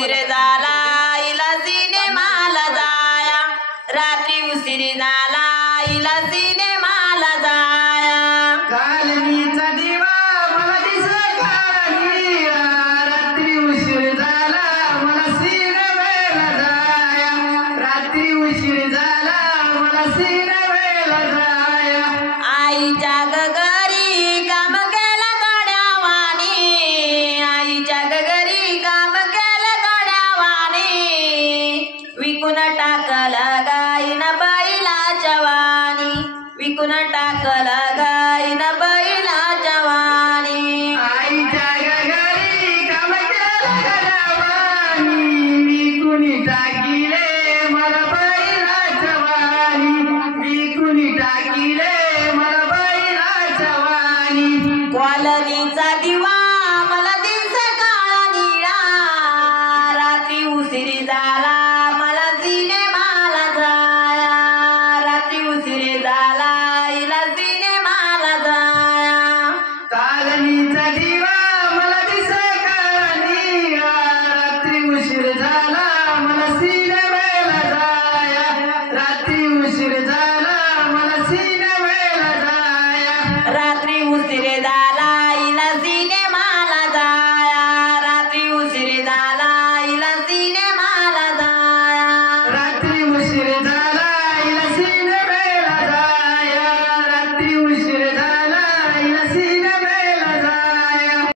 उशीर झाला इला सिनेमाला जाया, रात्री उशीर झाला इला सिनेमाला जाया. कालनीचा दिवा मला दिसला काळा, रात्री उशीर झाला मला सिनेमाला जाया, रात्री उशीर झाला मला सिनेमाला जाया. आईच्या घरी काम केलं गड्यावानी, आईच्या घरी काम केलं गड्यावानी, विकून टाकला गाईन बाईला जवानी, विकून टाकला